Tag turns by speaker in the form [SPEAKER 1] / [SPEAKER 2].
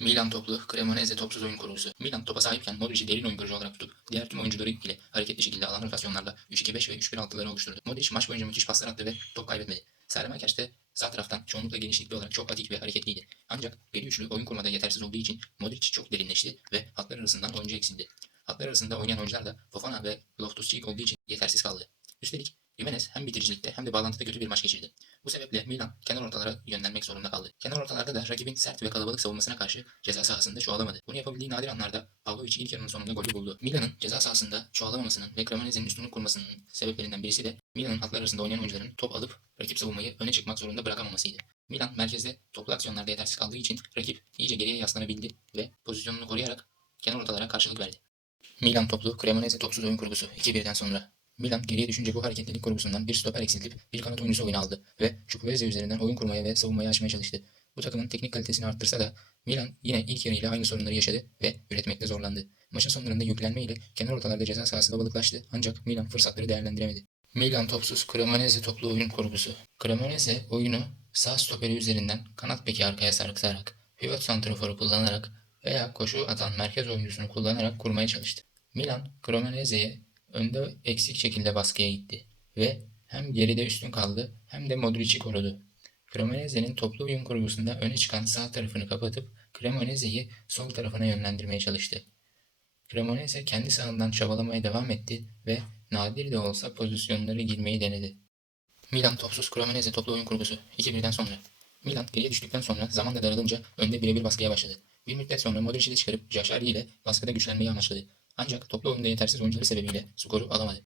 [SPEAKER 1] Milan toplu Cremonese topsuz oyun kurgusu. Milan topa sahipken Modric'i derin oyun kurucu olarak tutup diğer tüm oyuncuları ile hareketli şekilde alan rotasyonlarla 3-2-5 ve 3-1-6'ları oluşturdu. Modric maç boyunca müthiş paslar attı ve top kaybetmedi. Sermakeş de sağ taraftan çoğunlukla genişlikli olarak çok atik ve hareketliydi. Ancak beri üçlü oyun kurmada yetersiz olduğu için Modric çok derinleşti ve hatlar arasından oyuncu eksildi. Hatlar arasında oynayan oyuncular da Fofana ve Loftus-Cheek olduğu için yetersiz kaldı. Üstelik Jimenez hem bitiricilikte hem de bağlantıda kötü bir maç geçirdi. Bu sebeple Milan kenar ortalara yönlenmek zorunda kaldı. Kenar ortalarda da rakibin sert ve kalabalık savunmasına karşı ceza sahasında çoğalamadı. Bunu yapabildiği nadir anlarda Pavlovic ilk yarının sonunda golü buldu. Milan'ın ceza sahasında çoğalamamasının ve Cremonese'nin üstünlük kurmasının sebeplerinden birisi de Milan'ın hatlar arasında oynayan oyuncuların top alıp rakip savunmayı öne çıkmak zorunda bırakamamasıydı. Milan merkezde toplu aksiyonlarda yetersiz kaldığı için rakip iyice geriye yaslanabildi ve pozisyonunu koruyarak kenar ortalara karşılık verdi. Milan toplu Cremonese topsuz oyun kurgusu 2-1'den sonra. Milan geriye düşünce bu hareketlilik kurgusundan bir stoper eksiltip bir kanat oyuncusu oyuna aldı ve Chukwueze üzerinden oyun kurmaya ve savunmayı açmaya çalıştı. Bu takımın teknik kalitesini arttırsa da Milan yine ilk yarıyla aynı sorunları yaşadı ve üretmekte zorlandı. Maçın sonlarında yüklenme ile kenar ortalarda ceza sahası balıklaştı ancak Milan fırsatları değerlendiremedi. Milan topsuz Cremonese toplu oyun kurgusu. Cremonese oyunu sağ stoperi üzerinden kanat beki arkaya sarkıtarak, pivot santraforu kullanarak veya koşu atan merkez oyuncusunu kullanarak kurmaya çalıştı. Milan, Cremonese'ye önde eksik şekilde baskıya gitti ve hem geride üstün kaldı hem de Modric'i korudu. Cremonese'nin toplu oyun kurgusunda öne çıkan sağ tarafını kapatıp Cremonese'yi sol tarafına yönlendirmeye çalıştı. Cremonese kendi sağından çabalamaya devam etti ve nadir de olsa pozisyonları girmeyi denedi. Milan topsuz Cremonese toplu oyun kurgusu 2-1'den sonra. Milan geriye düştükten sonra zaman da daralınca önde birebir baskıya başladı. Bir müddet sonra Modric'i de çıkarıp Caşari ile baskıda güçlenmeyi amaçladı. Ancak toplu oyunda yetersiz oyuncuları sebebiyle skoru alamadı.